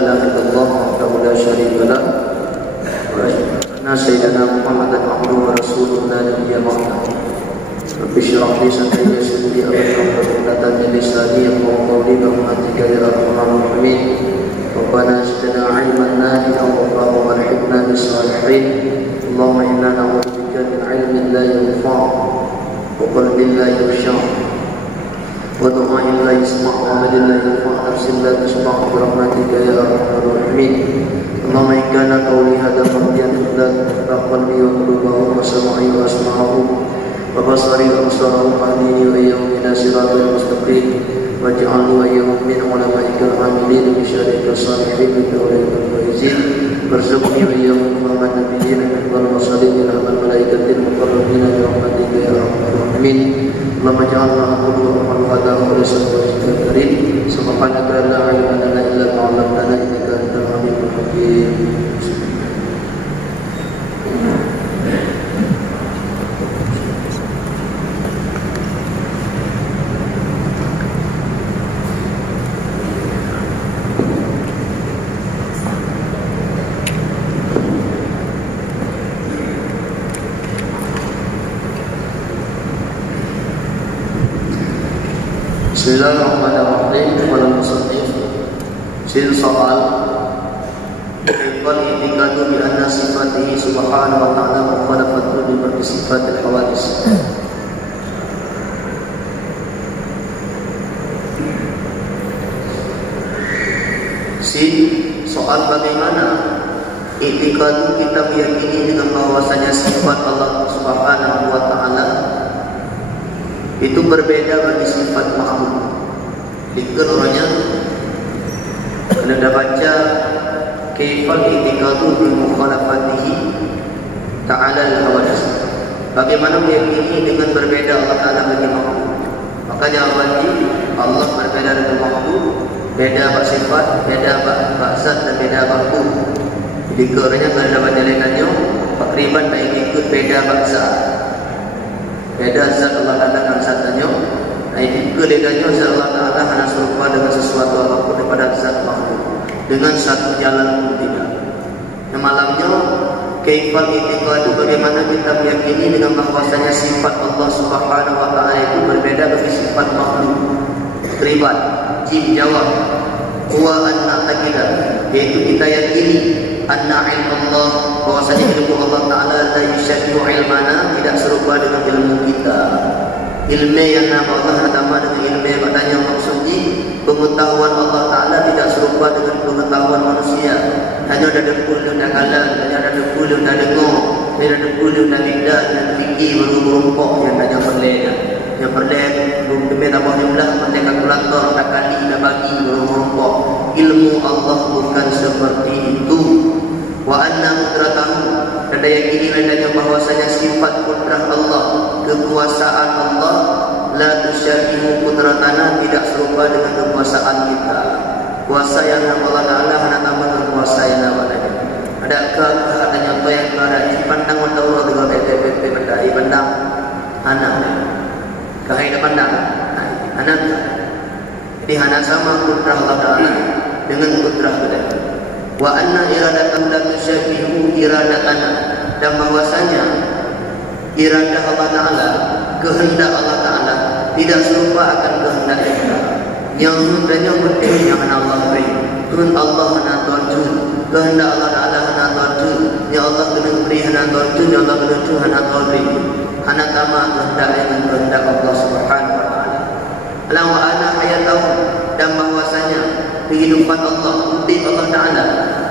ilaha illallah wahdahu la syarika lah wa asyhadu anna sayyidana Muhammadan abduhu wa rasuluhu la nabiyya ba'dahu. Rabbi shrah li sadri wa yassir li amri wahlul 'uqdatam min lisani yafqahu qawli bi ya arhamar rahimin. Rabbana zidna 'ilman nafi'an wa alhiqna bis salihin. Allahumma inna na'udzubika min 'ilmin la yanfa' wa qalbin la yakhsha' ودعاء لا يسمع وعمل لا ينفع نفس لا تشبع برحمتك يا ارحم الراحمين. اللهم ان كان قولي هذا مرضيا فلا قلبي وقلوبه وسمعي واسمعه وبصري وابصاره واهدني واياهم الى صراط المستقيم واجعلني واياهم من علمائك العاملين بشريك الصالحين من اولئك الفائزين وارزقني واياهم فهم النبيين من المرسلين الى الملائكه المقربين برحمتك يا ارحم الراحمين. اللهم اجعلنا قدوة وهدى ولسوء الكريم. سبحانك لا علم لنا الا ما علمتنا انك انت العليم الحكيم. Bismillahirrahmanirrahim. Wal musannif sil soal kaifa i'tiqadu bi anna sifatihi subhanahu wa ta'ala mukhalafatu li ba'd sifatil hawadis. Soal bagaimana i'tiqadu kita meyakini dengan bahwasanya sifat Allah subhanahu wa ta'ala itu berbeda bagi sifat makhluk. Dikiranya Anda baca kaifal i'tiqadu bi mukhalafatihi ta'ala al-hawadis. Bagaimana meyakini dengan berbeda Allah Ta'ala bagi makhluk. Maka jawabannya Allah berbeda dengan makhluk, beda bak sifat, beda bak zat dan beda makhluk. Dikiranya Anda baca lainnya takriban tak ikut beda bak zat. Beda zat Allah Ta'ala dengan zatnya. Jika bedanya zat Allah Ta'ala hanya serupa dengan sesuatu apapun daripada zat makhluk, dengan satu jalan pun tidak. Yang malamnya kaifal i'tiqadu, bagaimana kita meyakini dengan bahwasanya sifat Allah Subhanahu wa Ta'ala itu berbeda dari sifat makhluk. Ribat jim jawab huwa anna taqidah, yaitu kita yakini anna ilmallah, bahwasanya ilmu Allah Ta'ala la yusyabbihu ilmana, tidak serupa dengan ilmu kita. Ilmu yang nama Allah sama dengan ilmu yang katanya maksudnya pengetahuan Allah Ta'ala tidak serupa dengan pengetahuan manusia. Hanya ada dekul dan kalam, hanya ada dekul dan dengar, hanya ada dekul dan lidah dan fikir baru berumpuk yang tanya perlena. Yang perlena belum demi tambah jumlah, pandai kalkulator tak kali dah bagi baru berumpuk. Ilmu Allah bukan seperti itu. Wa anna qudratahu, dan yakini adanya bahwasanya sifat kudrah Allah, kekuasaan Allah, la tusyabbihu qudratana, tidak serupa dengan kekuasaan kita. Kuasa yang Allah Ta'ala hanya tambah dengan kuasa yang Allah. Adakah katanya apa yang ada di pandang atau Allah dengan PPP pandai pandang anak kahai pandang anak. Jadi hanya sama kudrah Allah Ta'ala dengan kudrah kita. Wa anna iradatan la tusyabbihu iradatana, dan bahwasanya iradah Allah Ta'ala, kehendak Allah Ta'ala tidak serupa akan kehendak kita. Yang hendaknya penting yang Allah beri, kehendak Allah hana tuju, kehendak Allah Ta'ala hana tuju, ya Allah kena beri hana tuju, ya Allah kena tuju hana beri, hana tama kehendak dengan kehendak Allah Subhanahu wa Ta'ala. Alam wa ana hayatahu, dan bahwasanya kehidupan Allah, hidup Allah Ta'ala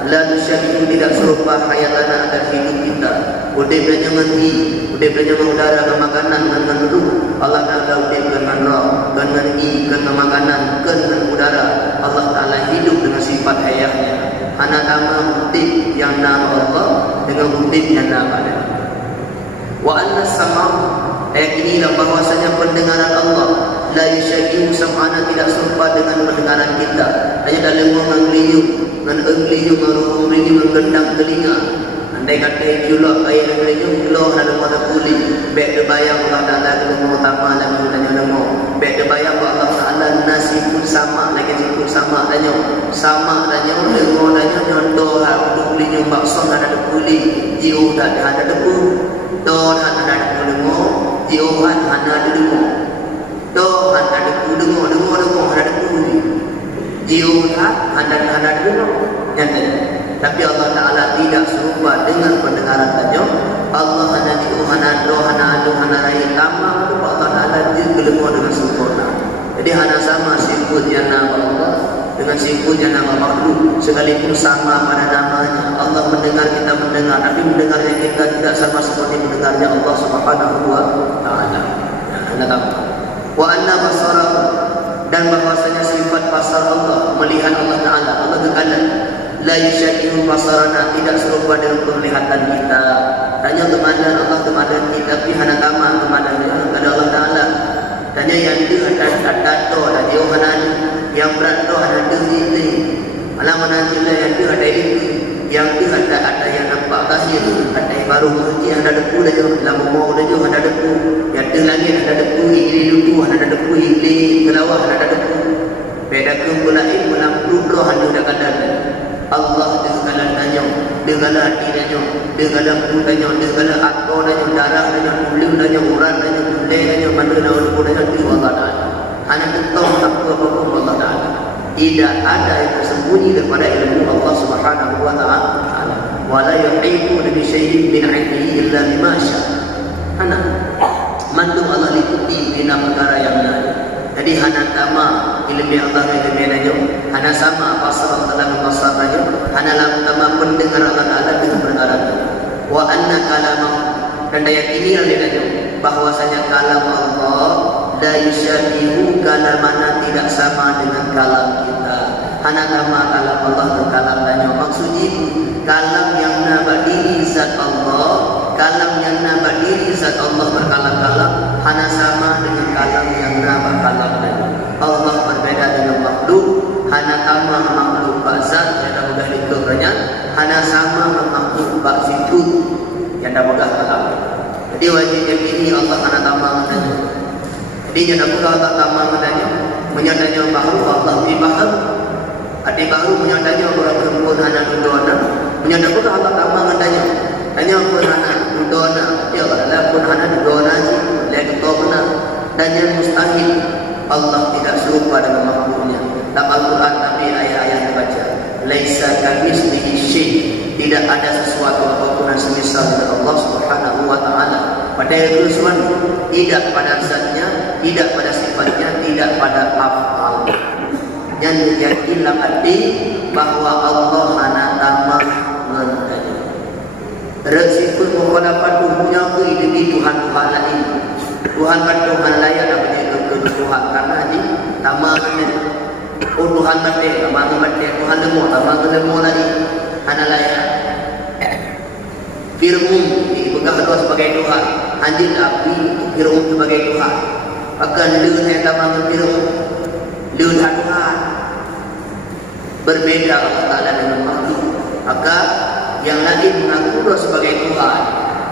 la tusyabbihu, tidak serupa hayatana dan hidup kita. Udip dan mandi, udip dan udara dan makanan dan ruh. Allah Ta'ala udip dengan roh, dengan dengan makanan, dengan udara. Allah Ta'ala hidup dengan sifat hayatnya. Hana nama udip yang nama Allah dengan udip yang nama dia. Wa anna sama', ayat inilah bahwasanya pendengaran Allah la yusyabbihu sam'ana, tidak serupa dengan pendengaran kita. Hanya dalam mengliyung, mengliyung, menggendang telinga. Andai kata julah air mengliyung, julah dalam mana kulit, baik terbayang Allah Ta'ala dengan mengutama dan menanya nama. Beda bayang Allah Ta'ala nasi pun sama lagi pun sama danyo. Sama danyo dengan danyo nyontoh duduk beli bakso ada kuli jiu tak ada debu. Don ada dengo jiu ada dengo. Don ada dengo ada kuli. Jiu ada dengo. Nyata. Tapi Allah Ta'ala tidak serupa dengan pendengaran danyo. Allah hanya diuhana dohana raya lama Allah Ta'ala dia kelemah dengan sempurna. Jadi hanya sama sifat yang nama Allah dengan sifat yang nama makhluk. Sekalipun sama pada namanya. Allah mendengar, kita mendengar, tapi mendengarnya kita tidak sama seperti mendengarnya Allah Subhanahu wa Ta'ala. Wa anna basarahu, dan bahwasanya sifat basar Allah, melihat Allah Ta'ala, Allah berkata la yusyabihu basarana, tidak serupa dengan penglihatan kita. Tanya kemana Allah kemana kita, tapi hana kama kemana Allah Ta'ala. Tanya yang dia ada to ada dia mana yang berat to ada ini. Malam nanti yang dia ada ini, yang dia ada yang nampak kasih, ada yang baru kerja ada debu dah jauh, lama mau dah jauh ada debu. Yang dia lagi ada debu ini dulu ada debu ini kelawah ada debu. Beda kembali malam dulu ada kadang. Allah dengan danyo, dengan hati danyo, dengan kulit danyo, dengan akal danyo, darah danyo, kulit danyo, urat danyo, kulit danyo, mana danyo, kulit danyo, itu Allah Ta'ala. Hanya tentang apa-apa Allah Ta'ala. Tidak ada yang tersembunyi daripada ilmu Allah Subhanahu wa Ta'ala. Wala yuhitu bi syai'in min 'ilmihi illa bima syaa. Hana mantu Allah liputi bina perkara yang lain. Jadi hana sama ilmu Allah ilmu danyo, hana sama basar Allah dalam basar danyo, hana sama pendengar Allah Ta'ala dengan pendengaran. Wa anna kalamah, dan dayakini danyo bahwasanya kalam Allah la yusyabihu kalamana, tidak sama dengan kalam kita. Hana sama kalam Allah dan kalam danyo. Maksudnya kalam yang nabak diri zat Allah, kalam yang nabak diri zat Allah berkalam-kalam hana sama dengan kalam yang nabak kalam danyo. Allah berbeda dengan makhluk. Hana sama makhluk bazat yang dah mudah dikebranya, hana sama makhluk bak sifat yang dah mudah kalam. Jadi wajib yang ini Allah hana sama menanya. Jadi yang dah mudah Allah sama menanya, menyadanya makhluk Allah dibahas. Ada baru menyadanya orang perempuan hana dudona, menyadanya mudah Allah sama menanya. Hanya pun hana dudona, ya Allah pun hana dudona je, lagi kau benar. Dan yang mustahil Allah tidak serupa dengan makhluknya. Dalam Al-Quran tapi ayat-ayat dibaca, laisa kamitslihi syai', tidak ada sesuatu apapun yang semisal dengan Allah Subhanahu wa Ta'ala. Pada kerusuhan tidak pada zatnya, tidak pada sifatnya, tidak pada afal. Yang yakinlah hati bahawa Allah hana tamak mengenai. Resifut menghadapan tubuhnya ke ini Tuhan-Tuhan lain. Tuhan kan Tuhan layak namanya Tuhan karena ini tamak mengenai. Oh Tuhan mati, tamak mengenai. Tuhan lemah lagi. Hana layak. Fir'aun dipegang Allah sebagai Tuhan, anjing api Fir'aun sebagai Tuhan. Akan leun yang tamak Fir'aun, leun Tuhan. Berbeda Allah Ta'ala dengan makhluk. Maka yang lain mengaku Allah sebagai Tuhan,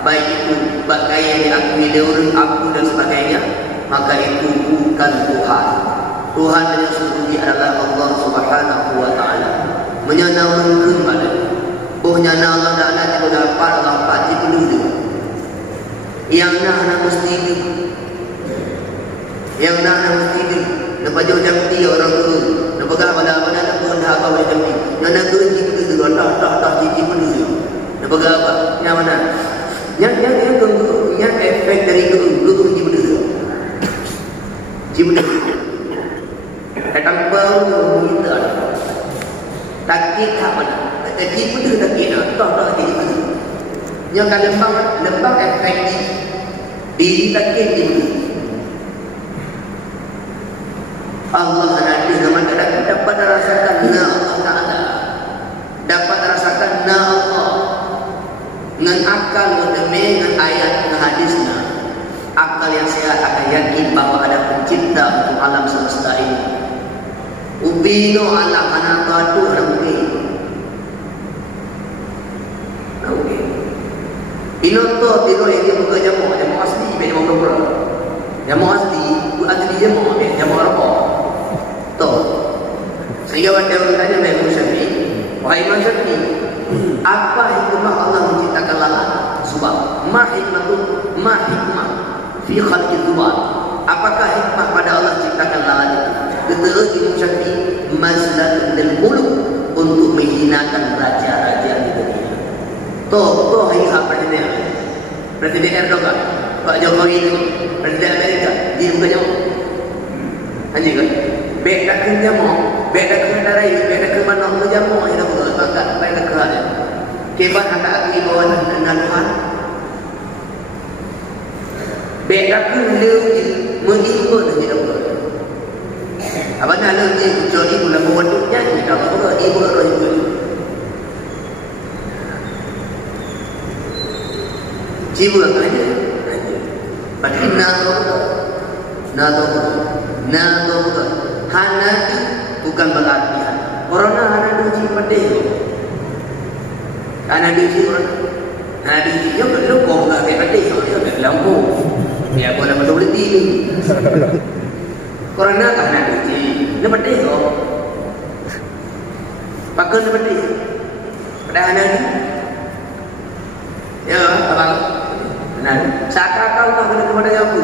baik itu bagai yang diakui dewan, aku dan sebagainya, maka itu bukan Tuhan. Tuhan yang sesungguhnya adalah Allah Subhanahu wa Ta'ala. Menyenangkan kembali. Nyana Allah Ta'ala itu dapat dapat itu dulu. Yang nak mesti ini, yang nak mesti ini. Lepas jauh jampi orang dulu. Lepas pada apa nak pun dah apa boleh jampi. Yang nak dulu cici itu tak cici pun dulu. Lepas apa? Yang mana? Yang tunggu, yang efek dari dulu cici pun dulu. Cici pun dulu. Tanpa kita takik tak mana? Jadi pun dia tak kira, tak jadi mana. Yang kan lembang efektif, diri tak kira. Allah nanti zaman kadang dapat rasakan na Allah Ta'ala, dapat rasakan na Allah dengan akal dengan ayat dengan hadisnya. Akal yang sehat akan yakin bahawa ada pencipta untuk alam semesta ini. Ubino alam anak batu nanti. Inoto biro yang dia buka jamu asli, jamu berapa? Jamu asli, asli jamu. ada orang tanya Imam Syafi'i, wahai Imam Syafi'i, apa hikmah Allah menciptakan lalat? Sebab ma hikmah fi khalqi dzubab. Apakah hikmah pada Allah ciptakan lalat itu? Kata Imam Syafi'i, mazlatun lil muluk, untuk menghinakan raja-raja di dunia. Toh hikmah Presiden Erdogan, Pak Jokowi itu, Presiden Amerika, dia bukan jauh. Anjing kan? Beda ke jamu, beda ke negara ini, beda ke mana pun jamu, itu betul. Maka beda ke ada. Kebat anak aku bawa dengan Tuhan. Beda ke leuji, mengikut tidak betul. Apa nak leuji kecuali bulan membentuknya, tidak apa ibu roh itu. Cibu aja. Tapi nado hanati bukan berarti corona hanati uji pedih. Hanati uji orang, hanati uji yo kalau kau nggak kayak pedih, yo nggak lampu. Ya boleh menolak diri. Corona kan hanati uji, ni pedih kok. Pakai ni pedih. Pada hanati. Ya abang. Nah, saka kau tak boleh kepada aku.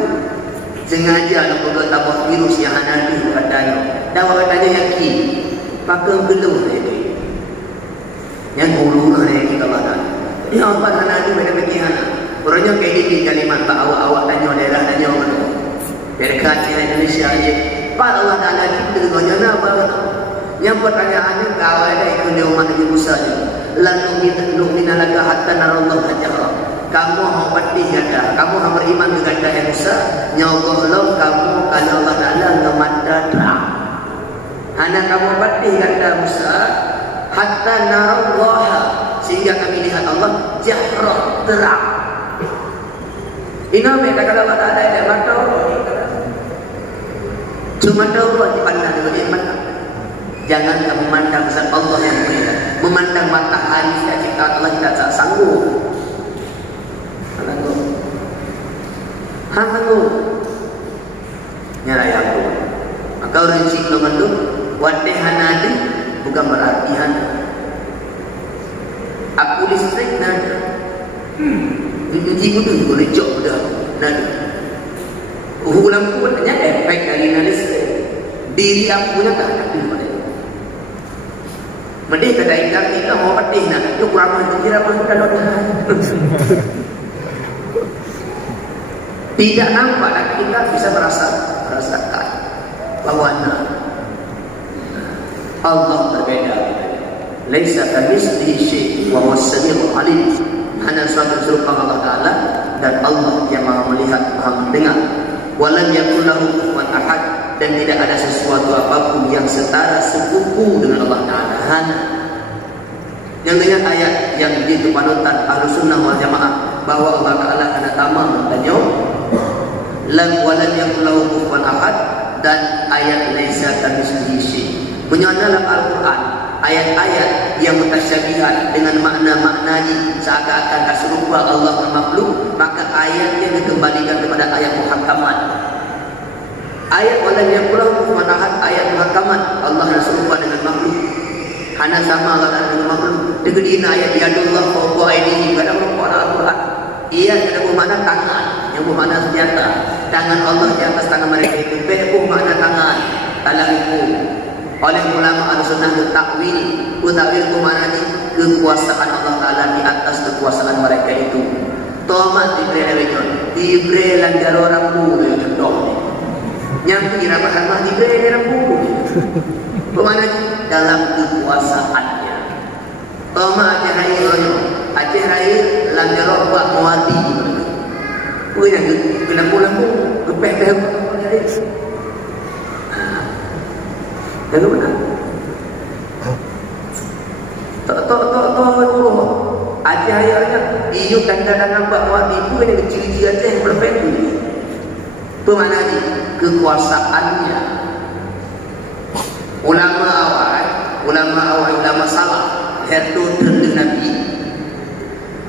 Sengaja nak buat tambah virus yang ada katanya. Dan katanya yakin. Pakai belum itu. Yang ulu lah yang kita baca. Ya apa sana itu beda bagian. Orangnya KDP kalimat tak awak tanya daerah tanya mana. Dekat Indonesia aja. Pak Allah Taala kita dengan apa? Yang pertanyaannya kau ada ikut umat Nabi Musa. Lalu kita numinalaka hatta narallahu hajjah. Kamu mau patih kata, kamu mau beriman dengan kata Musa, nyogolong kamu kalau Allah Taala ngemanda terang. Anak kamu patih kata Musa, hatta narallaha, sehingga kami lihat Allah jahra terang. Ini mereka kalau Allah Taala ada mata Allah. Cuma tahu Allah dipandang dengan iman. Jangan kamu memandang zat Allah yang mulia, memandang matahari yang cipta Allah kita tak sanggup. Hantu nyara aku. Maka orang cik itu wadih hanadi bukan berarti hana. Aku listrik nada. Itu cikgu tu boleh jok dah nada. Ulang pun hanya efek dari nada listrik. Diri aku punya tak ada pun pada. Mending kata ingat kita mau patih nak. Itu kurang kira pun kalau tidak nampak dan kita bisa merasakan bahwa Allah berbeda. Laisa kamitslihi syai' wa huwas samiul alim. Hanya suatu serupa Allah Taala dan Allah yang Maha melihat, Maha mendengar. Walam yakul lahu kufuwan ahad, dan tidak ada sesuatu apapun yang setara sekufu dengan Allah Taala. Hanya yang dengan ayat yang menjadi panutan Ahlussunnah wal Jamaah bahwa Allah Taala ada tamam tanya lam walam yakul lahu kufuwan ahad, dan ayat laisa kamitslihi syai'. Punya dalam Al-Quran ayat-ayat yang mutasyabihat dengan makna-maknanya seakan-akan serupa Allah dengan makhluk, maka ayatnya dikembalikan kepada ayat muhakamat. Ayat walam yakul lahu kufuwan ahad, ayat muhakamat, Allah serupa dengan makhluk. Hanya sama Allah dengan makhluk. Dengan ayat yadullah fawqa aydihim, kada merupakan Al-Quran. Ia tidak bermakna tangan, yang bermakna senjata. Tangan Allah di atas tangan mereka itu. Betul makna tangan. Dalam itu oleh ulama Ahlussunnah takwil. Takwil itu maknanya kekuasaan Allah Taala di atas kekuasaan mereka itu. Tomat diberi langgar orang bulu contoh. Yang kira Muhammad diberi orang bulu. Bermakna dalam kekuasaannya. Tomat Aceh Raya langgar buat muati. Yang lampu-lampu kepeh-peh Lalu mana? Tok Aceh ayahnya iu tanda-tanda nampak muati itu yang kecil-kecil Aceh yang berpedu. Itu mana ni? Kekuasaannya. Ulama awal, ulama salah itu tentang Nabi.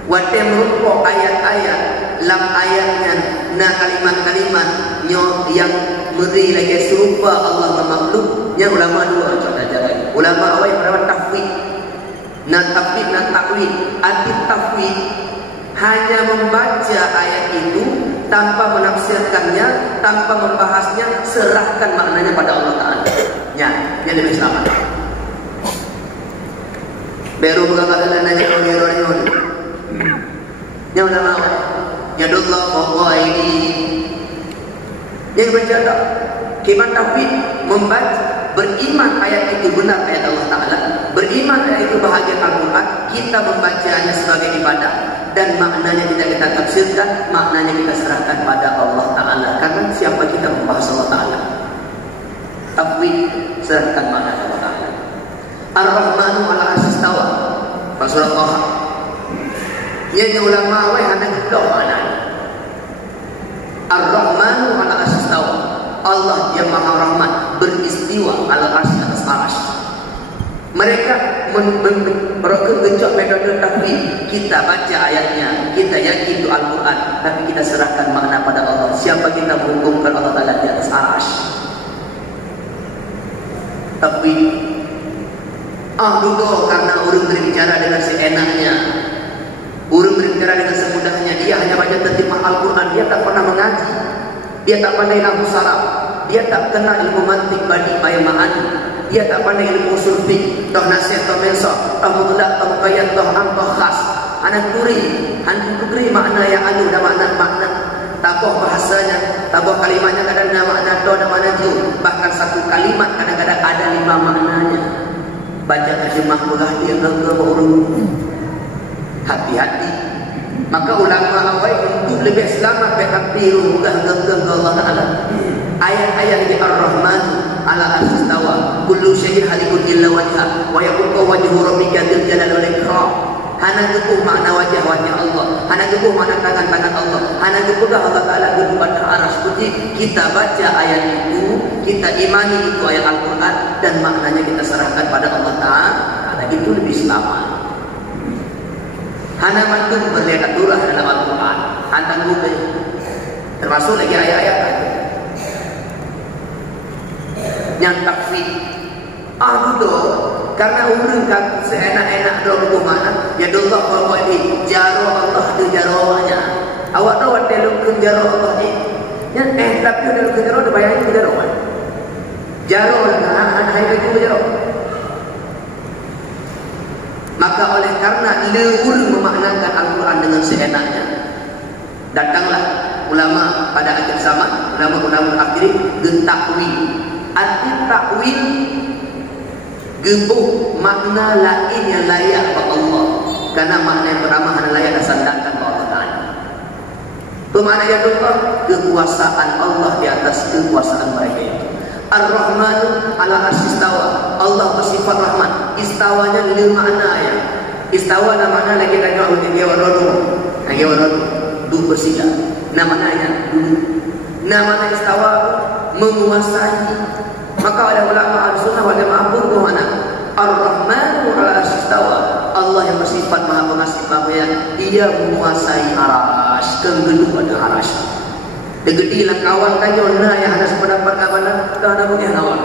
Wate merupakan ayat-ayat lam ayatnya na kalimat-kalimat yang beri lagi serupa Allah dan makhluk. Yang ulama dua contoh ajaran. ulama awal yang tafwid. Tafwid dan takwil. Arti tafwid hanya membaca ayat itu tanpa menafsirkannya, tanpa membahasnya, serahkan maknanya pada Allah Ta'ala. Ya, yang lebih selamat. Baru mengatakan nanya orang-orang yang ulama awal. Ya Allah, Allah ini yang berjalan. Kiman tafwid membaca, beriman ayat itu benar ayat Allah Ta'ala, beriman ayat itu bahagian Al-Quran, kita membacanya sebagai ibadah, dan maknanya tidak kita tafsirkan, maknanya kita serahkan pada Allah Ta'ala. Karena siapa kita membahas Allah Ta'ala? Tafwid, serahkan makna Allah Ta'ala. Ar-Rahmanu ala arsy istawa. Surah Taha. Yang ulama awal hendak kita makna. Ar-Rahmanu ala arsy istawa. Allah yang Maha Rahman beristiwa ala arsy atas arsy. Mereka berkencok metode tafwid. Kita baca ayatnya, kita yakin itu Al-Quran, tapi kita serahkan makna pada Allah. Siapa kita menghukumkan Allah Ta'ala di atas arsy? Tafwid. Dulu karena orang berbicara dengan seenaknya, orang berbicara dengan semudahnya, dia hanya baca terjemah Al-Quran, dia tak pernah mengaji, dia tak pandai nahwu saraf, dia tak kenal ilmu mantik badi ma'ani, dia tak pandai ilmu usul fiqh, toh nasihat, toh mensah, toh mutlak, toh muqayyad, toh am, toh khas. Anak kuri makna yang anu dan makna tabuh bahasanya, tabuh kalimatnya kadang ada makna do dan makna ju. Bahkan satu kalimat kadang-kadang ada 5 maknanya. Baca terjemah mudah dia ke urut. Hati-hati. Maka ulama awal untuk lebih selamat berhati mudah ke Allah Ta'ala. Ayat-ayat di Ar-Rahman ala arsy istawa. Kullu syai'in halikun illa wajha wa yabqa wajhu rabbika dzul jalali wal ikram. Hana gepuh makna wajah-wajah Allah, hana gepuh makna tangan-tangan Allah, hana gepuh Allah Ta'ala gepuh pada arsy. Kita baca ayat itu, kita imani itu ayat Al-Quran, dan maknanya kita serahkan pada Allah Ta'ala. Itu lebih selamat. Hana mantu berlihat turah dalam Al-Quran, hantar buku, termasuk lagi ayat-ayat yang tafsir. Betul. Karena orang kan seenak-enak dalam buku mana, ya Allah bawa ini jaro Allah tu jaronya. Awak tahu ada lukun jaro Allah ni. Yang tapi ada lukun jaro ada bayangin jaro kan. Jaro lah, hai itu jaro. Maka oleh karena lewur memaknakan Al-Quran dengan seenaknya, datanglah ulama pada akhir zaman, ulama akhirin gentakwil. Arti takwil gebuh makna lain yang layak bagi Allah. Karena makna yang pertama hanya layak disandangkan kepada Allah Ta'ala. Pemakna yang kedua, kekuasaan Allah di atas kekuasaan mereka itu. Ar-Rahmanu ala arsy istawa. Allah bersifat Rahman. Istawanya 5 makna ya. Istawa namanya lagi tanya dia warodo. Du bersila. Namanya dulu. Namanya istawa menguasai. Maka oleh ulama Ahlussunnah wal Jamaah pun mana? Ar-Rahmanu ala arsy istawa. Allah yang bersifat Maha Pengasih Maha Penyayang, dia menguasai arsy, kenggedu pada arsy. Degedilah kawan kanyona yang ada sependapat kawan kana mungkin awak.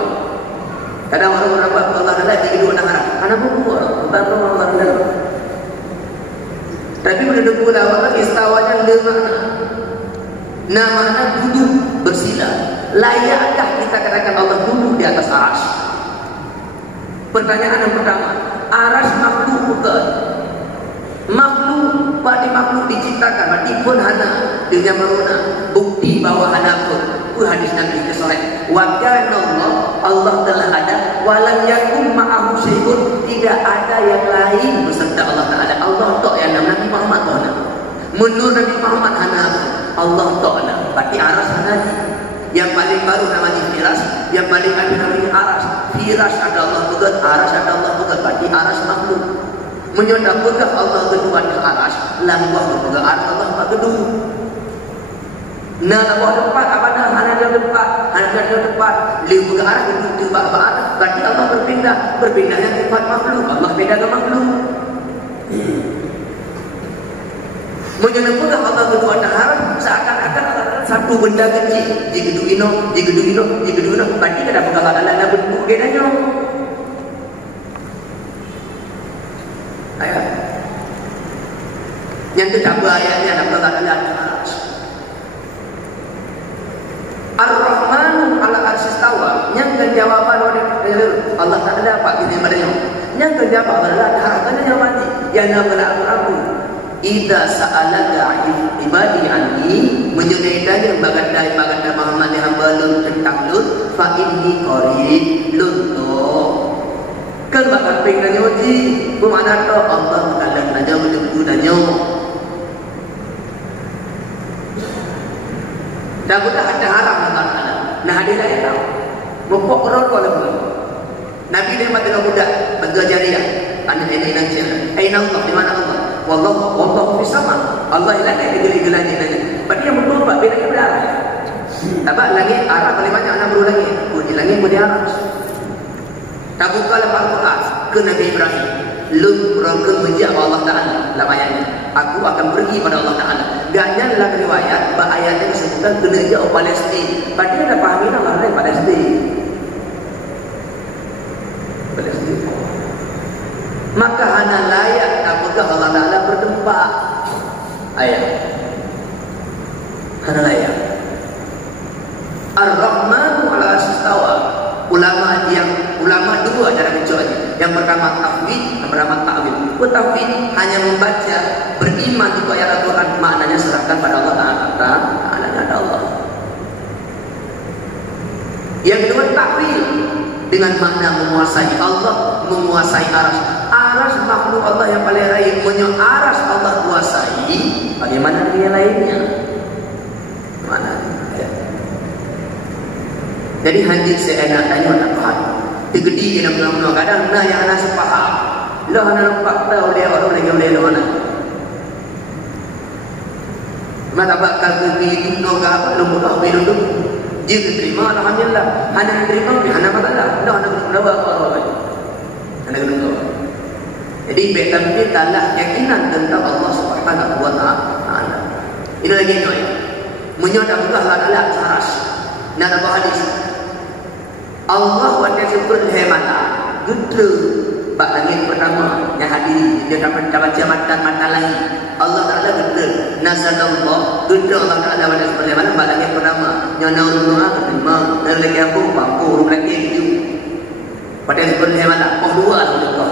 Kadang orang berapa Allah ada di kedua negara. Ana buku orang, bukan orang ada. Tapi pada dulu awak istawanya 5 makna. Namanya duduk bersila. Layakkah kita katakan Allah duduk di atas arsy? Pertanyaan yang pertama, arsy makhluk bukan? Makhluk, pada makhluk diciptakan, berarti pun hana dengan maruna. Bukti bahwa hana pun. Hadis Nabi kesoleh. Wa kana Allah telah ada. Walam yakum ma'ahu syai'un, tidak ada yang lain beserta Allah Ta'ala. Allah tak yang nama Nabi Muhammad ta'ala. Menurut Nabi Muhammad hana Allah ta'ala. Berarti arsy hana. Yang paling baru namanya Firas, yang paling akhir namanya arsy. Firas ada Allah bukan, arsy ada Allah bukan, berarti arsy makhluk. Menyodap bukan Allah kedua di arsy, langwah bukan arsy Allah kedua. Nah, Allah tempat apa dah? Hanya tempat. Liu bukan arsy kedua tempat apa? Berarti Allah berpindahnya tempat makhluk. Allah beda dengan makhluk. Menyodap bukan Allah kedua di arsy, seakan-akan satu benda kecil, jigedu ino, berarti kada bakal ada bentuk bedanya. Yang kedua ayatnya Allah Ta'ala atas. Ar-Rahmanu ala arsy istawa. Yang jawaban oleh Allah Ta'ala apa ini mereka. Yang jawab adalah harapannya yang mati. Yang nama aku. Idza sa'alaka ibadi anni menyunaidanya baganda Muhammad hamba lun tentang lun fa inni qarib lun to. Kan bakal pengennya uji bermakna tu Allah Ta'ala nanya menunggu nanya. Dah sudah ada harap Allah Ta'ala. Nah hadir lain tau. Mempok rokok lagi. Nabi dia mati budak bantu jariah. Anak ini nanti. Aina Allah di mana Allah? Wallahu fi sama. Allah ilah dia geli-gelani tadi. Pada yang berubah beda berarah. Tapi lagi arah paling banyak anak berulang lagi. Di langit boleh arah. Tak buka lepas Al-Quran ke Nabi Ibrahim. Lun berangkat menjawab Allah Ta'ala. Dalam ayatnya. Aku akan pergi pada Allah Ta'ala. Dan dalam riwayat, ayatnya disebutkan kena jauh Palestin. Padahal dah pahami Allah lain Palestin. Maka hanya layak apakah Allah Ta'ala bertempat. Ayat. Hanya layak. Ar-Rahmanu ala arsy istawa. Ulama dua cara menjawabnya. Yang pertama tafwid, yang pertama ta'wil. Tafwid hanya membaca, beriman itu ayat Al-Quran, maknanya serahkan pada Allah Ta'ala. Ada Allah. Yang kedua ta'wil, dengan makna menguasai Allah, menguasai aras. Aras makhluk Allah yang paling raih, punya aras Allah kuasai. Bagaimana dia lainnya? Mana? Ya. Jadi hadis seenak tanya nak faham. Digedi dalam nama kadang nah yang anak sepaham. Lah anak nampak tahu dia orang lagi boleh lo anak. Mata bakal pergi itu apa lu mudah belum tu. Jika terima alhamdulillah. Hanya terima hanya masalah. Dah anak berdoa apa. Anak berdoa. Jadi betul kita lah keyakinan tentang Allah Subhanahu wa Ta'ala. Ini lagi ni. Menyodang Allah Ta'ala aras. Nak apa hadis? Allah wajah sebut hemana. Gede. Bak langit pertama yang hadir dia dapat baca mata lain. Allah Ta'ala gede. Nasallallahu gede Allah Ta'ala wajah sebut hemana. Bak langit pertama yang naudzuha keterima. Dan lagi aku mampu rumah lagi hidup. Pada sebut hemana. Oh dua Allah.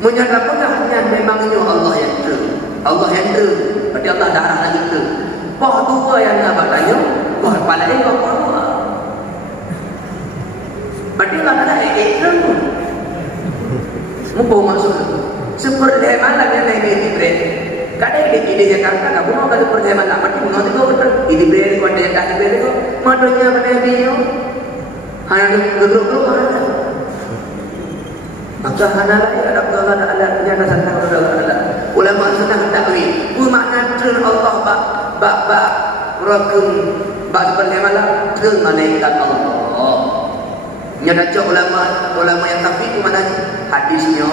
Menyatakan yang memangnya Allah yang ter. Allah yang ter. Berarti Allah darah lagi ter. Wah dua yang nak bertanya. Wah kepala ini kau dua. Berarti Allah ada ekor. Mumpah maksud. Seperti mana yang ini bread. Kadang di Jakarta kamu mau kalau seperti mana. Berarti mau tu betul. Ini bread kau ada yang bread kau. Madunya pada dia. Hanya duduk mana. Maka hanalah ada Allah Ta'ala nyata santang Allah. Ulama senang takwil. Bermakna tren Allah bak rakum bak seperti mana tren malaikat Allah. Nyata cak ulama yang takwil mana hadisnya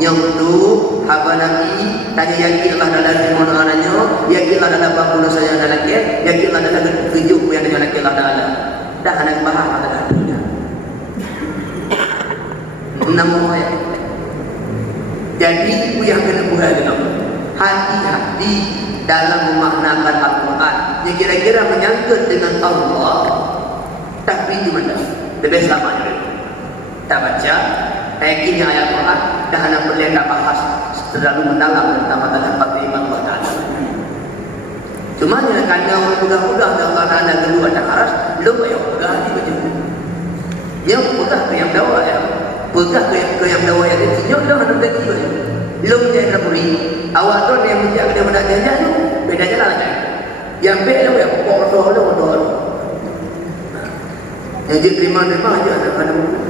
yang tu haba Nabi tanya yakin Allah dalam firman Allah-Nya, yakin Allah dalam bangunan saya dalam dia, yakin Allah dalam tujuh yang dengan Allah Ta'ala. Dah anak bahas ada. Nama ayat. Jadi itu yang kena buat dengan hati-hati dalam memaknakan Al-Quran. Yang kira-kira menyangkut dengan Allah, tapi di mana? Lebih selamanya. Tak baca, yakinnya ayat Quran, dah nak boleh tak bahas terlalu mendalam tentang masalah iman Allah Ta'ala. Cuma yang kena orang mudah-mudah Allah Ta'ala kedua tak haras, belum yang mudah hati macam tu. Yang mudah ke yang dawa ya. Pegah ke yang dawa yang itu. Yang dah ada lagi macam tu. Belum jadi rapuri. Awak tu yang menjaga dia menang jalan tu. Beda jalan aja. Yang beda tu yang pokok roh. Yang dia terima aja ada buku.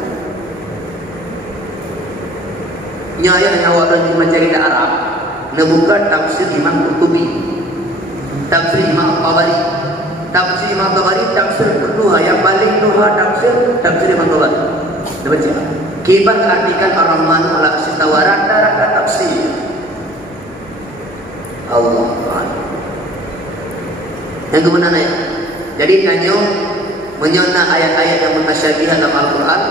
Yang awak tu mencari ke Arab. Nak buka tafsir Imam Qurtubi. Tafsir Imam Tabari. Tafsir Imam Tabari tafsir kedua yang paling dua tafsir Imam Tabari. Dah baca. Kiban artikan Ar-Rahman ala arsy istawa rata-rata tafsir. Allah Ta'ala. Yang kemudian ayat. Jadi tanya menyona ayat-ayat yang mutasyabihah dalam Al-Quran.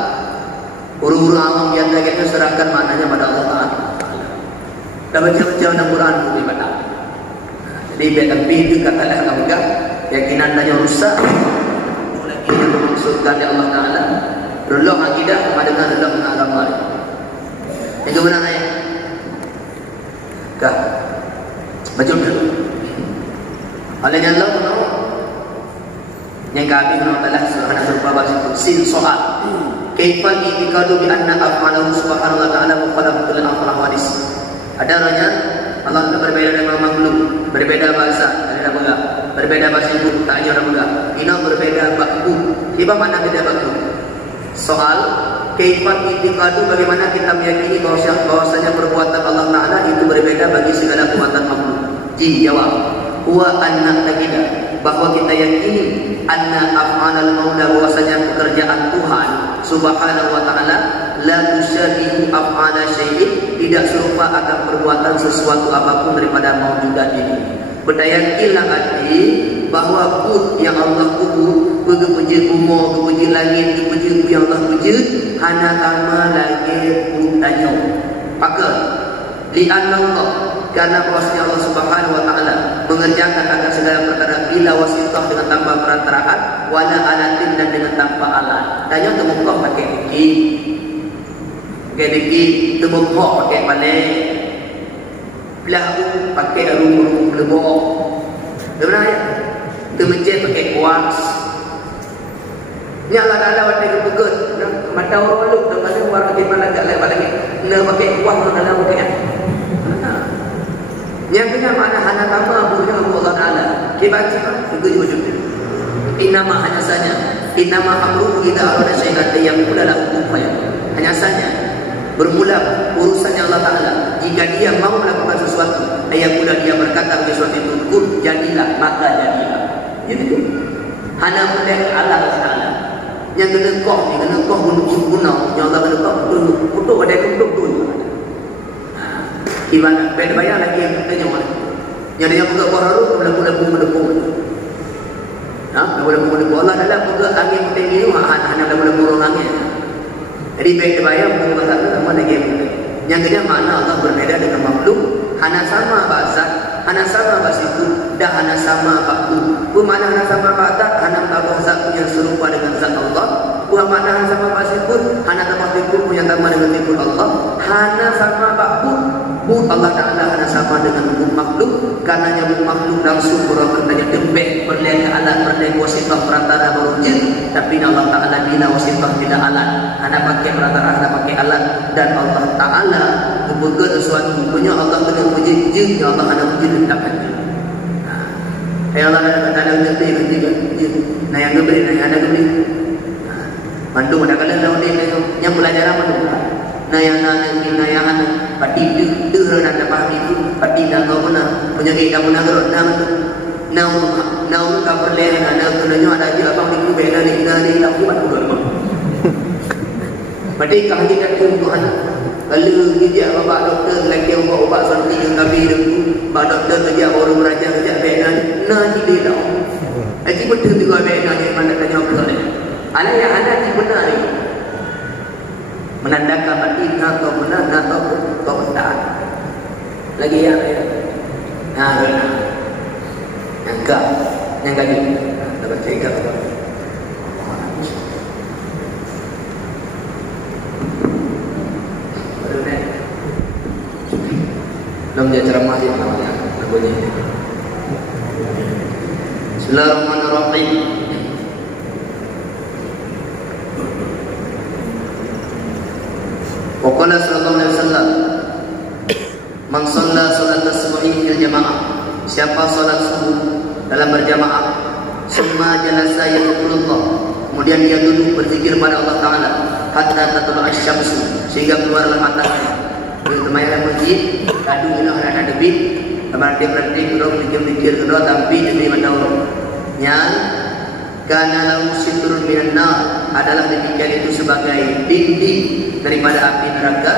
Huruf-huruf awam yang kita serahkan maknanya pada Allah Ta'ala. dah baca-baca dalam Quran pun dia batal. Jadi biar tapi itu katalah kamu keyakinan tanya rusak. Lagi yang bermaksudkan di Allah Taala. Relok akidah sama dengan relok dengan agama. Yang kebenaran ayat. Kah? Baca dulu. Olehnya Allah menolong. Yang kami menolak surah berupa bahasa sin soal. Kaifal i'tiqadu bi anna af'alahu subhanahu wa ta'ala mukhalafatan lil ahwadis. Ada orangnya Allah itu berbeda dengan makhluk, berbeda bahasa, ada apa? Berbeda bahasa itu tak ada apa? Ini berbeda baku. Apa makna beda baku? Soal kaifal i'tiqadu, bagaimana kita meyakini bahwasanya perbuatan Allah Taala itu berbeda bagi segala perbuatan makhluk. Jawab, huwa anna taqida, bahwa kita yakini anna af'alal maula, bahwasanya pekerjaan Tuhan subhanahu wa ta'ala la tusyabihu af'ala syai'in, tidak serupa akan perbuatan sesuatu apapun daripada maujudat ini. Berdayakilah hati bahawa put yang Allah kubur, puji umur, puji langit, puji yang Allah puji, hana tama lagi puntanya. Maka li'anna Allah, karena bahwasanya Allah Subhanahu wa taala mengerjakan akan segala perkara bila wasitah, dengan tanpa perantaraan, wala alatin, dan dengan tanpa alat. Tanya temukah pakai dikit, temukah pakai balik, belahu pakai arum lebok, benar ya? Temecet pakai kuas. Ni Allah Taala waktu itu pegut, mata orang lu dengan orang di mana agak lebar lagi, nak pakai kuas mana pakai. Yang punya makna hana tama punya Allah Taala. Kibaci itu wujud. Inama hanya saja, inama amru idza arada syai'an yaqulu lahu kun fayakun. Hanya saja bermula urusannya Allah Taala jika dia mau melakukan sesuatu, ayakula, dia berkata bagi sesuatu itu kun, jadilah, maka jadilah. Jadi itu hana mulai Allah Taala. Yang kena kau guna, yang Allah kena kau untuk ada untuk tu. Ibarat beda bayar lagi yang tanya mana. Yang dia buka baharu melaku-laku. Melaku-laku Allah dalam buka angin tinggi itu hanya melaku-laku angin. Jadi beda bayar buka baharu sama lagi. Yang kedua makna Allah berbeda dengan makhluk. Hana sama bahasa, hana sama bahasa itu, dah hana sama waktu. Bermakna hana sama bahasa, hana bahasa yang serupa dengan zat Allah. Bermakna hana sama bahasa itu, hana sama tipu yang sama dengan tipu Allah. Hana sama waktu. Allah Ta'ala hanya sama dengan makhluk, karenanya makhluk langsung bertanya dembek berlian alat, berlian wasitah perantara berujud. Tapi Allah Ta'ala bila wasitah tidak alat, hanya pakai perantara, hanya pakai alat. Dan Allah Ta'ala membuka sesuatu punya Allah kena wujud, yang Allah hanya wujud letakkan. Allah ada ngerti nah yang ngeberi, nah yang ada ngeberi mandu ada kalian lawan dia yang pelajaran mandu nayangan pati tu nak dapat itu pati dah kau benar penyakit kamu nak gerot nama tu nau kau perlu nak kenanya ada je abang itu beda ni laku buat gerot pati kau kita Tuhan kalau dia bapak doktor lagi ubat santi yang kami dulu bapak doktor kerja orang beraja kerja beda nah dia tahu aji betul juga beda ni mana tanya kau ni ada yang ada di benar ni menandakan berarti atau benar atau tak. Lagi yang benar. Yang gaji. Dapat cekap. Belum dia ceramah dia namanya. Lagunya. Bismillahirrahmanirrahim. Waqala sallallahu alaihi wasallam, man shalla salat as-subhi fil jamaah, siapa salat subuh dalam berjamaah, summa jalasa yadhkurullah, kemudian dia duduk berzikir pada Allah Taala hatta tatlu'a asy-syamsu, sehingga keluarlah matahari. Dia kemarin masjid, kadu ina ada debit, kamar dia berhenti duduk mikir kedua tapi demi mandau. Yang kana lahu sitrun minan nar, adalah demikian itu sebagai dinding daripada api neraka,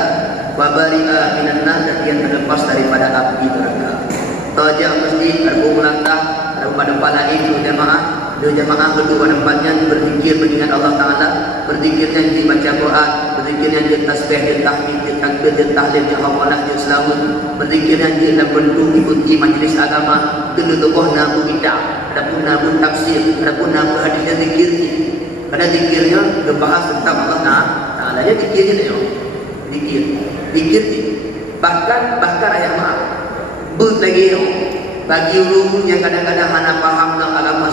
wa bari'a minan nar, dan yang terlepas daripada api neraka. Taja masjid, arbu melangkah pada kepala itu jamaah, Dia jamaah berdua tempatnya berzikir mengingat Allah Ta'ala, berzikirnya di baca Quran, berzikirnya di tasbih, di tahmid, di takbir, di tahlil, di hawalah, di selawat, berzikirnya di dalam bentuk ikuti majlis agama, kena tokoh nabu bid'ah, adapun nabu tafsir, adapun nabu hadisnya zikir. Pada zikirnya berbahas tentang Allah Ta'ala. Dia zikirnya dia. Zikir. Bahkan ayat maaf. But lagi bagi ulum yang kadang-kadang hana faham tentang agama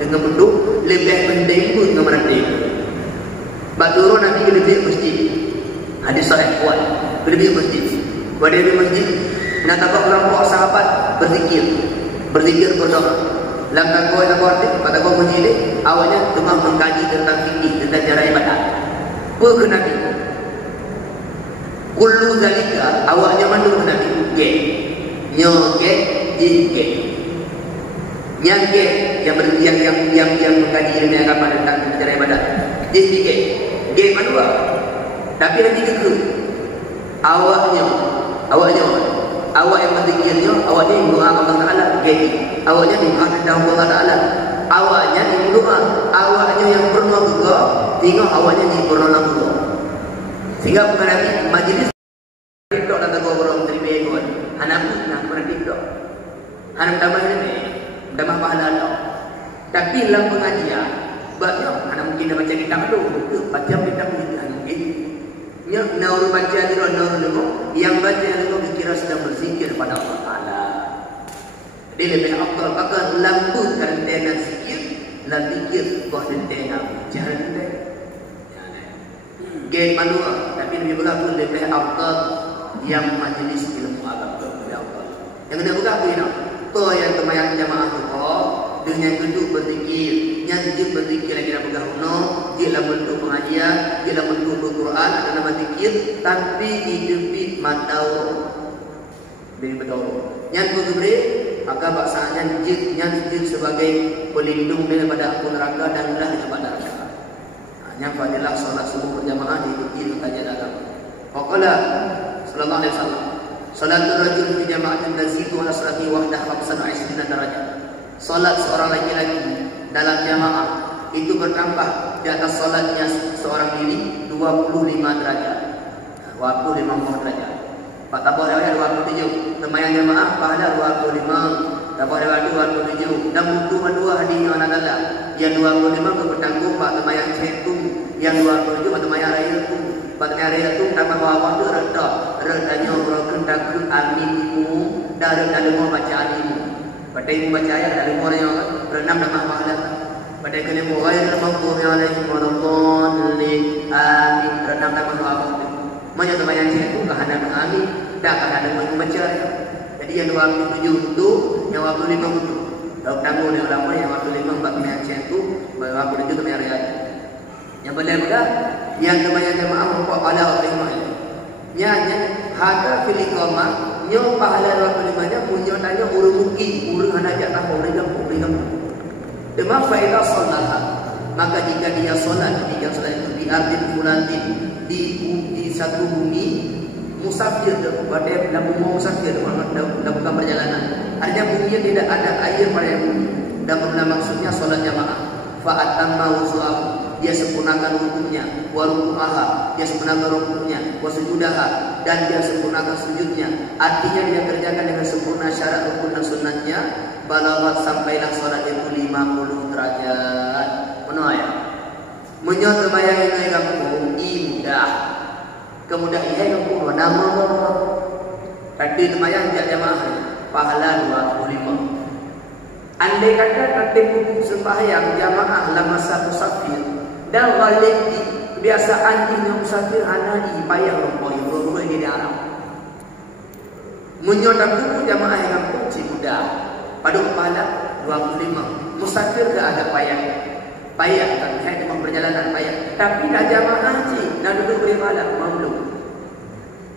dengan bentuk lebih penting pun dengan berarti. Baturun nanti lebih masjid. Hadis sahih kuat. Lebih masjid. Pada lebih masjid, nak tapak kelompok sahabat berzikir berdoa. Langkah kau yang kuatir pada kau masjid awalnya cuma mengkaji tentang fikih, tentang cara ibadah. Nabi kullu zalika awalnya mandu Nabi nyoke jike nyangke yang mengkaji ilmu agama tentang cara ibadah jike manua tapi lagi ke awaknya awak yang berzikirnya awaknya yang doa Allah Ta'ala awaknya yang doa Allah Ta'ala awaknya yang doa awaknya yang pernah juga tinggal awaknya yang pernah juga sehingga bukan Nabi majlis TikTok dan tahu orang terima ikut anak pun nak pernah TikTok anak tambah ini tambah pahala Allah tapi dalam pengajian sebabnya anak mungkin dah baca kitab dulu baca kitab itu anak mungkin naur baca di naur yang baca itu dikira sedang berzikir pada Allah Ta'ala. Dia lebih akal akan lambut kerana zikir la zikir kau tena jangan deh. Gen manua tapi lebih berlaku lebih akal yang majlis ilmu agama kepada Allah. Yang kena berlaku ini kau yang temayang jamaah tu dengan duduk berzikir, nyanyi berzikir lagi dalam bergahuna, dia dalam bentuk pengajian, dia dalam bentuk Al-Quran, ada nama zikir, tapi hidup matau dari betul. Yang berbeza, maka bahasanya nyanyi sebagai pelindung daripada api neraka dan mudah daripada neraka. Yang fadilah solat subuh berjamaah diikuti kajian agama. Waqala sallallahu alaihi wasallam, salatul rajul fi jama'atin tazidu ala salati wahdah 25 darajat. Salat seorang laki-laki dalam jamaah itu bertambah di atas salatnya seorang diri 25 derajat. 25 derajat. Tambah riwayat 27. Temayang jamaah pahala 25. Tambah riwayat 27. Dan untuk dua hadis yang adalah yang 25 bertanggung pak temayang cetung, yang 27 temayang raya tu. Temayang raya tu tambah bawah tu redanya orang takut amin ibu dan mau bacaan ibu. Pada ibu baca ayat dari orang yang berenam nama pahala. Pada kena ghairil maghdubi alaihim waladdallin amin berenam nama Allah. Mana temayang itu kehadap amin dan kehadap membaca. Jadi yang 27 itu, yang 25 itu. Kalau tanggung oleh ulama yang 25 bab temayang itu, 27 temayang raya. Yang boleh juga yang temayang jemaah membuat pahala Allah. Nya hada fil iqamah nyo pahala 25 nya punya tanya urung muki urung hanajak tambah urang dema faida salatha maka jika dia solat ketika solat itu di ardin fulatin di satu bumi musafir pada dalam musafir dalam perjalanan artinya bumi tidak ada air pada bumi dan maksudnya solat jamaah fa atamma wudu'ahu dia sempurnakan rukunya, wa ruku'aha, dia sempurnakan rukunya, wa sujudaha, dan dia sempurnakan sujudnya. Artinya dia kerjakan dengan sempurna syarat rukun dan sunatnya, balawat sampailah solat itu 50 derajat. Mana ya? Menyot terbayang ini kampung indah. Kemudian ia kampung nama Allah. Tadi terbayang dia jamaah pahala 25. Andai kata tatib sembahyang jamaah la masa musafir dan balik kebiasaan ini musafir anak payah rompoi rumah di dalam menyodap dulu jamaah yang kunci mudah pada kepala 25 musafir ke ada payah kan saya cuma perjalanan payah tapi dah jamaah cik nak duduk beri pahala mampu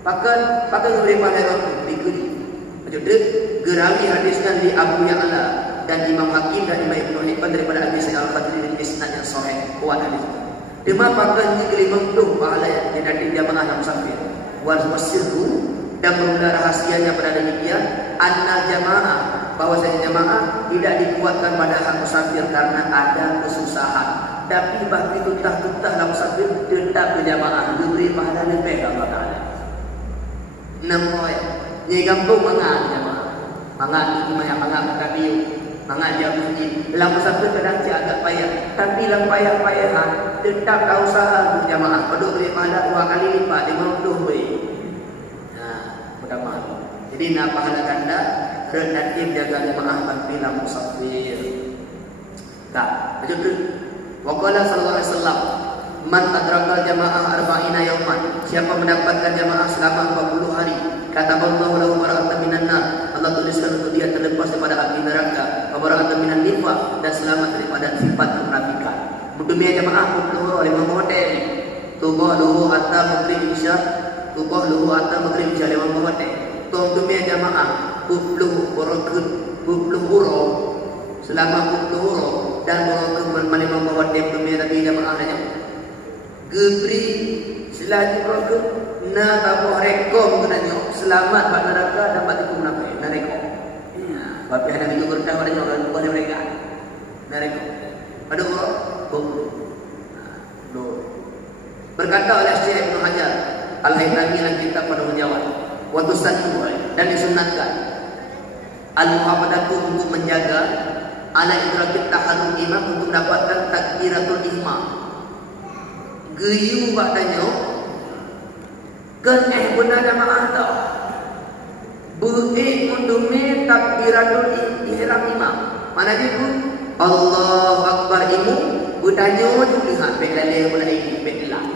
pakai beri pahala dikuli macam tu gerami hadiskan di Abu Ya'la dan Imam Hakim dan Imam Ibn Hibban daripada Abi Sa'id Al-Khudri dengan isnad yang sahih kuat hadis. Dema pakai ni 50 pahala yang dari jamaah yang musafir. Wal wasirru dan bermula rahasianya pada demikian anna jamaah bahwasanya jamaah tidak dikuatkan pada hak musafir karena ada kesusahan. Tapi bagi tutah-tutah dalam musafir tetap berjamaah, diberi pahala lebih Allah Taala. Namun, ni kampung mangat jamaah. Mangat ni yang mangat tapi mangat dia mesti dalam musafir kadang agak payah. Tapi dalam payah-payahan tetap tak usaha berjamaah. Perlu beri pahala 2 kali lipat 50 beri. Mudah-mudahan. Jadi nak pahala ganda relatif jaga jemaah bagi dalam musafir. Tak, macam tu. Waqala sallallahu alaihi wasallam, man adrakal jamaah arba'ina yawman, siapa mendapatkan jamaah selama 40 hari, kataballahu lahu bara'atan minan nar, Allah tuliskan untuk dia terlepas daripada api neraka, wa bara'atan minan nifaq, dan selamat daripada sifat kemunafikan. Mudumia jamaah puluh oleh model. Tubuh luhu hatta maghrib isya, tubuh luhu hatta maghrib isya lewat model. Tumia jamaah puluh borokut, puluh huro selama 40 huro dan borokut menerima model tumia Nabi jamaah nanya. Gebri selagi borokut na tabuh rekom kenanya selamat pada neraka dan pada kemunafik nareko. Bapak ada itu berkah pada orang tua mereka. Nareko. Ada orang berkata oleh Syekh Ibnu Hajar Al-Haytami dalam kitab pada menjawab waktu satu dan disunatkan al-muhafadatu untuk menjaga ala idrakit taharrum imam untuk mendapatkan takbiratul ihram. Geyu bakdanya kan benar jamaah tau buik mundume takbiratul ihram imam. Mana dia tu? Allahu Akbar imu bertanya tu lihat bekalai mulai ini bekalai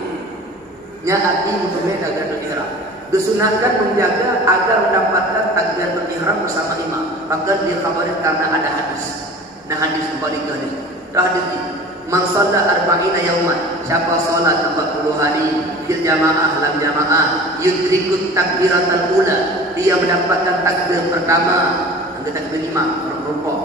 nya arti mundume takbiratul ihram. Disunatkan menjaga agar mendapatkan takbiratul ihram bersama imam. Maka dia khabarin karena ada hadis. Nah hadis kembali ke hadis. Hadis ini, man shalla arba'ina yauman, siapa solat 40 hari fil jamaah dalam jamaah, yudrikut takbiratul ula, dia mendapatkan takbir pertama, angka takbir imam berumpuk.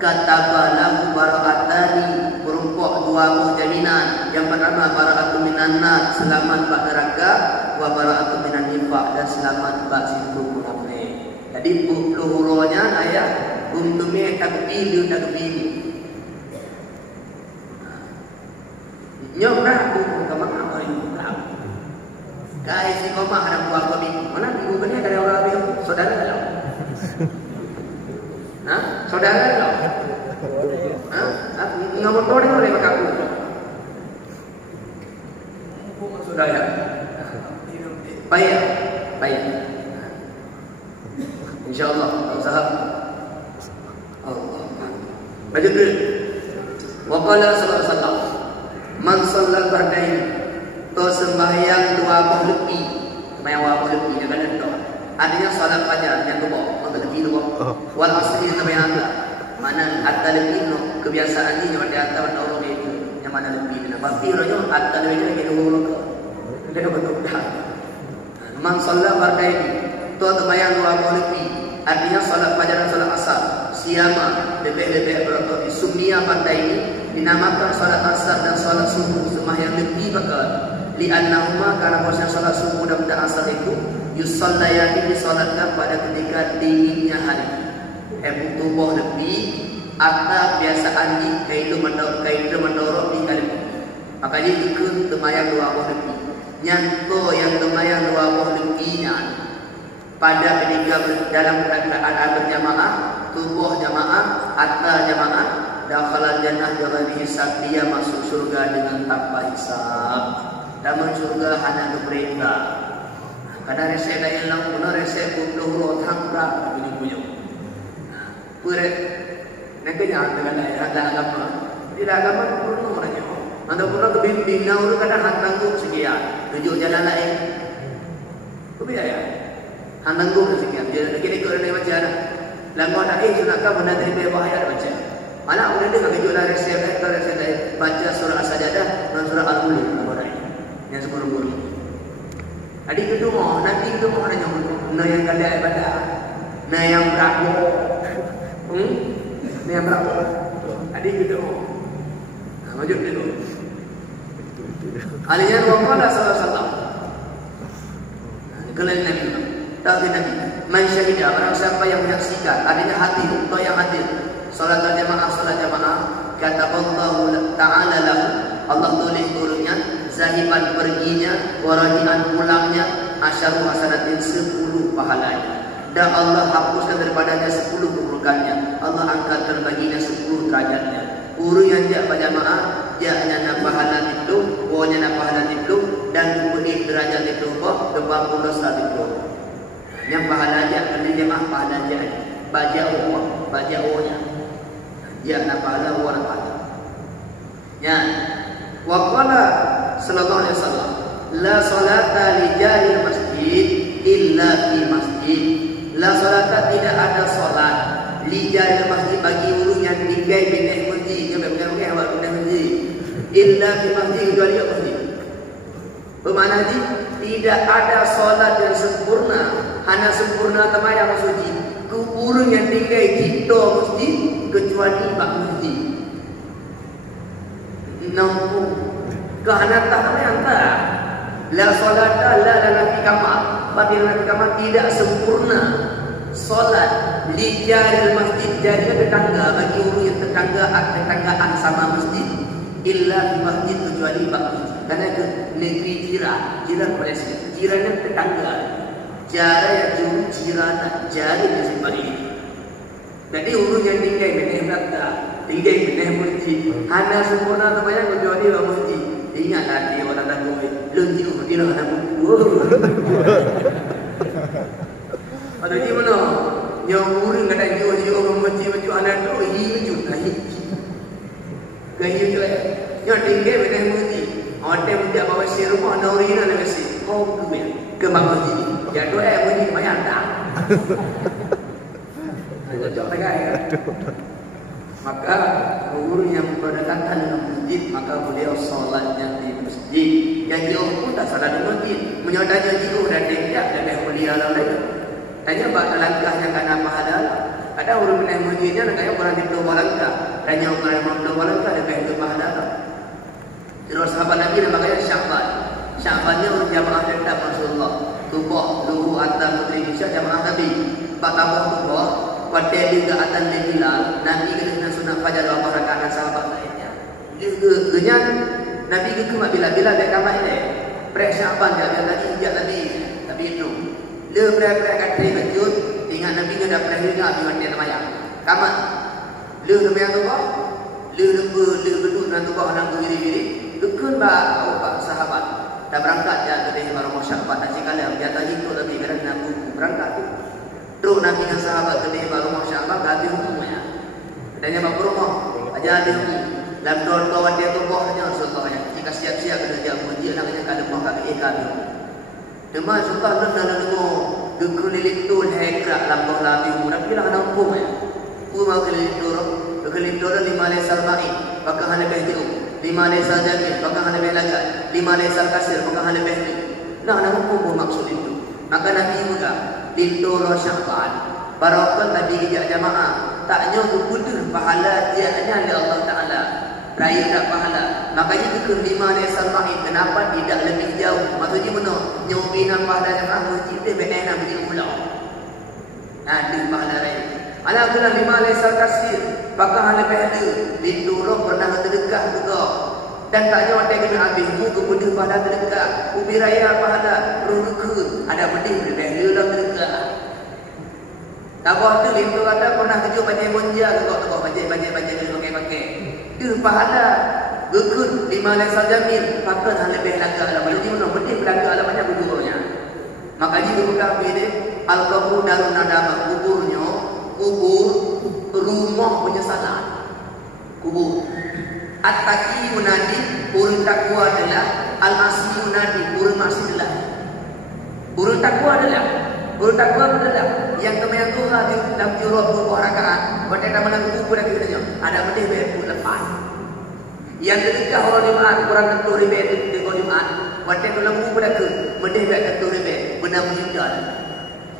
Katabalahu bara'atani, berumpuk 2 buah jaminan. Yang pertama bara'atun minan nar, selamat bak neraka, wa bara'atun minan nifaq, dan selamat bak situ munafik. Jadi luhuronya ayat umtumnya takbir takbir. Nyok dah buku kemana orang itu tahu. Guys, si komah ada buah kopi. Mana bukunya dari orang Arab? Saudara lah. Hah? Saudara lah. Hah? Enggak mau tahu dia boleh makan aku. Saudara. Baik. Baik. InsyaAllah usaha. Allah. Baca dulu. Wa qala sallallahu alaihi wasallam, man shallal bardain, to sembahyang 2 buah lebih. Sembahyang 2 buah lebih jangan ada. Artinya salat fajar yang kedua, maka lebih dua. Wal asri sembahyang apa? Mana atta lebih no kebiasaan ini yang ada atta orang itu. Yang mana lebih benar. Pasti orangnya atta lebih ke dua ke. Dia betul dah. Man shallal bardain, to sembahyang 2 buah lebih. Artinya salat fajar dan salat asar siama lebih-lebih berapa sumia pada ini dinamakan salat asar dan salat subuh sembahyang lebih bakal li'annahuma karena bahasa salat subuh dan asar itu yusallayani disalatkan pada ketika dinginnya hari tubuh lebih atau biasaan di kaitu mendorong di kali makanya itu temayang 2 buah lebih nyanto yang temayang 2 buah lebihnya pada ketika dalam keadaan berjamaah, tubuh jamaah, hatta jamaah, dakhalal jannah bighairi hisab, dia masuk surga dengan tanpa hisab. Dan masuk surga hanya keperintah. Kadang resep dah hilang, benar resep 20 orang berapa ini punya. Puret, nekanya dengan ada agama. Tidak agama pun orangnya. Anda pernah kebimbing dahulu kadang hantangku sekian, tunjuk jalan lain. Kebiaya. Handangku sekian. Dia lagi ikut dia baca dah. Lagu nak sunatkan benda dari bahaya dah baca. Malah boleh dengar kejut dah resep baca surah As-Sajdah dan surah Al-Mulk apa dah. Yang sebelum-sebelum. Adik kedua, nanti kedua ada yang kali ibadah. Nah yang berapa? Nah yang berapa? Adik kedua. Nah, wajib dulu. Alinya Muhammad sallallahu alaihi wasallam. Kalau Nabi tahu Nabi Man syahidah, barang siapa yang menyaksikan, artinya hadir, atau yang hadir salat jamaah, kata Allah Ta'ala lahu, Allah tulis turunnya, zahiban perginya, warajian pulangnya, asyaru hasanatin 10 pahalanya. Dan Allah hapuskan daripadanya 10 keburukannya. Allah angkatkan baginya 10 derajatnya. Guru yang dia berjamaah, dia hanya nak pahala itu, pokoknya nak pahala itu, dan diberi derajat itu, depan dosa itu. Yang pahala dia, kerana jamaah pahala dia. Baca Allah, dia nak pahala orang pahala. Ya, waqala sallallahu alaihi wasallam, la salata li jaril masjid illa fi masjid. La salata, tidak ada solat li jaril masjid, bagi orang yang tinggal di masjid, dia bukan awak di masjid, illa fi masjid, kecuali masjid. Bermakna tidak ada solat yang sempurna, hanya sempurna temaya masjid. Orang yang tinggal di masjid kecuali bak masjid. Nampu kehanatan yang tak la salata la nabi kamar, bagi nabi kamar tidak sempurna solat li jaril masjid, jadi tetangga, bagi orang yang tetanggaan sama masjid, illa di masjid, kecuali bak masjid. Karena ke negeri jiran Malaysia, jirannya tetangga, jara yang jauh jiran jari di sini ini. Jadi orang yang tinggal di belakang, tinggal di masjid, hanya sempurna temanya kecuali bak masjid. Ingat hati orang tanggung lagi tu dia nak ada di mana yang orang kata dia orang masjid anak tu hiu kayu tu yang tinggal di masjid. Hotel tidak bawa rumah ada orang nak masjid. Oh tu ke masjid. Ya tu masjid banyak tak. Jauh kan. Maka guru yang berdekatan dengan masjid, maka beliau solatnya di masjid. Yang jauh pun tak salah di masjid. Menyodanya jauh dan tidak dan beliau lain. Tanya bak langkahnya karena pahala. Ada orang yang masjidnya nak orang itu langkah. Tanya orang yang itu langkah dengan itu pahala. Terus sahabat Nabi namanya Sya'ban. Sya'bannya orang jamaah tetap Rasulullah. Tubuh luhu atas putri Isya jamaah Nabi. Batabuh tubuh. Pada juga atas Bilal, Nabi kena sunat fajar 2 rakaat sahabat lainnya. Dia Nabi ke Bilal dia kamar ini. Prek Sya'ban dia tadi hijab tadi. Tapi itu. Dia prek kata kejut, ingat Nabi dah prek juga dengan dia namanya. Kamar. Dia namanya tu apa? Dia berdua dengan tu apa nak diri. Dukun ba sahabat. Dah berangkat dia ke rumah Sya'ban. Tak sekali dia tadi tu lebih kerana Nabi berangkat tu. Terus Nabi dan sahabat kedai baru masyarakat habis hukumnya. Adanya bapak rumah aja ada hukum. Dalam kawan dia tu bawahnya Rasulullah. Jika siap-siap kena dia puji namanya kalau mau kami kami. Demam suka nak dengar keliling tu hekrak lambang labi murah bila nak hukum ya. Umar keliling tu 5 lesal mai, pakai hal lebih tu. 5 lesal jamin, pakai hal lebih lagat. 5 lesal kasir, pakai hal lebih tu. Nak hukum maksud itu. Maka Nabi juga Dintoro Sya'ban Barakah tadi ijak jamaah. Taknya untuk butuh pahala tiadanya oleh Allah Ta'ala. Raya tak pahala. Makanya ke 5 lesal mahid. Kenapa tidak lebih jauh? Maksudnya mana? Nyobinan pahala jamaah masjid dia benar nak pergi pulau. Ada pahala raya. Anak kena 5 lesal kasir. Bakal lebih ada. Dintoro pernah terdekat juga. Dan taknya ada kena habis muka butuh pahala terdekat. Ubi raya pahala ruduka. Ada pedih lebih dia dah terdekat. Tak buat tu lintu kata pernah kerja baca monja ke baca pakai. Dia pahala gekut 5 lesal jamin. Pakai hal lebih lagak lah. Jadi mana pedih lagak lah banyak kuburnya. Maka jika buka dia al-qabru darun nadama, kuburnya kubur rumah penyesalan. Kubur At-taqi munadi, urut takwa adalah Al-asli munadi, urut maksiat adalah urut takwa adalah yang teman Tuhan di dalam jurah beberapa rakaat. Pada nama lagu pada kita ada bedih berpuluh lepas. Yang ketika orang Jumaat kurang tentu ribet di Jumaat. Pada dalam lagu pada ke bedih tentu ribet benar meninggal.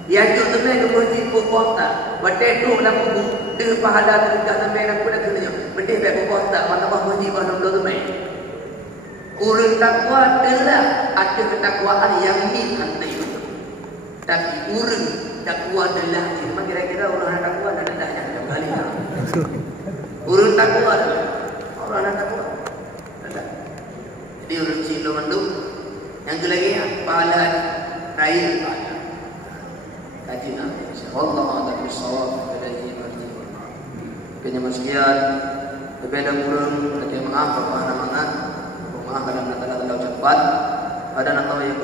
Yang itu teman itu berhenti berpuasa. Pada itu dalam lagu dengan pahala ketika sampai nak pada kita bedih berpuasa. Mana bah berhenti pada dalam teman. Urut takwa adalah ada ketakwaan yang dihantai. Tapi urut takwa pahala, naik pahala. Kaji Nabi. Allah a'lam bissawab. Kenyaman sekian. Berbeda kurang, nanti maaf, apa nama maaf dalam nata-nata ucapan. Ada nata yang